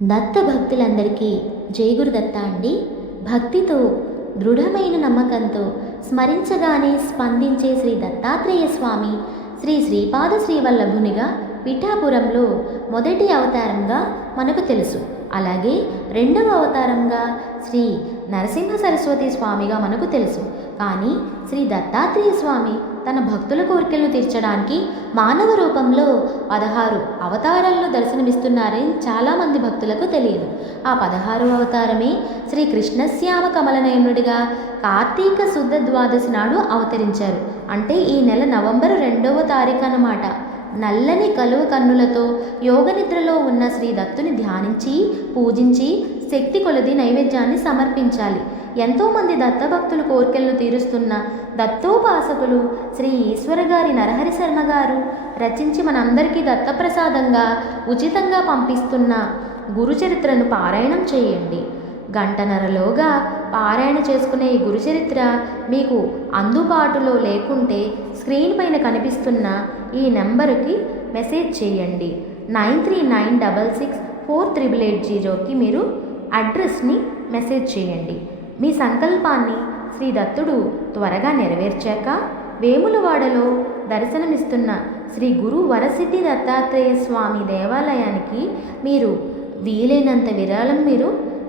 దత్త భక్తులందరికీ జై గురుదత్త అండి. భక్తితో దృఢమైన నమ్మకంతో స్మరించగానే స్పందించే శ్రీ దత్తాత్రేయ స్వామి శ్రీ శ్రీపాద శ్రీవల్లభునిగా పిఠాపురంలో మొదటి అవతారంగా మనకు తెలుసు. అలాగే రెండవ అవతారంగా శ్రీ నరసింహ సరస్వతి స్వామిగా మనకు తెలుసు. కానీ శ్రీ దత్తాత్రేయ స్వామి తన భక్తుల కోరికలను తీర్చడానికి మానవ రూపంలో 16 అవతారాల్లో దర్శనమిస్తున్నారని చాలామంది భక్తులకు తెలియదు. ఆ 16వ అవతారమే శ్రీ కృష్ణశ్యామ కమలనయనుడిగా కార్తీక శుద్ధ ద్వాదశి నాడు అవతరించారు. అంటే ఈ నెల నవంబర్ 2వ తారీఖు అన్నమాట. నల్లని కలువ కన్నులతో యోగనిద్రలో ఉన్న శ్రీ దత్తుని ధ్యానించి పూజించి శక్తి కొలది నైవేద్యాన్ని సమర్పించాలి. ఎంతోమంది దత్తభక్తులు కోరికలను తీరుస్తున్న దత్తోపాసకులు శ్రీ ఈశ్వర గారి నరహరి శర్మ గారు రచించి మనందరికీ దత్తప్రసాదంగా ఉచితంగా పంపిస్తున్న గురుచరిత్రను పారాయణం చేయండి. గంటన్నరలోగా పారాయణ చేసుకునే ఈ గురుచరిత్ర మీకు అందుబాటులో లేకుంటే స్క్రీన్ పైన కనిపిస్తున్న ఈ నెంబరుకి మెసేజ్ చేయండి. 9396648880కి మీరు అడ్రస్ని మెసేజ్ చేయండి. మీ సంకల్పాన్ని శ్రీ దత్తుడు త్వరగా నెరవేర్చాక వేములవాడలో దర్శనమిస్తున్న శ్రీ గురు వరసిద్ధి దత్తాత్రేయ స్వామి దేవాలయానికి మీరు వీలైనంత విరాళం మీరు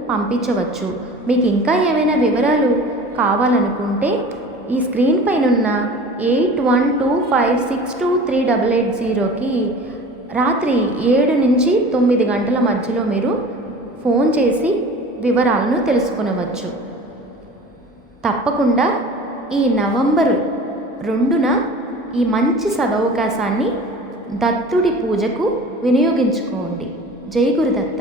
పంపించవచ్చు. మీకు ఇంకా ఏమైనా వివరాలు కావాలనుకుంటే ఈ స్క్రీన్ పైన ఉన్న 8125623880కి రాత్రి 7 నుంచి 9 గంటల మధ్యలో మీరు ఫోన్ చేసి వివరాలను తెలుసుకొనవచ్చు. తప్పకుండా ఈ నవంబర్ 2న ఈ మంచి సదవకాశాన్ని దత్తుడి పూజకు వినియోగించుకోండి. జై గురుదత్త.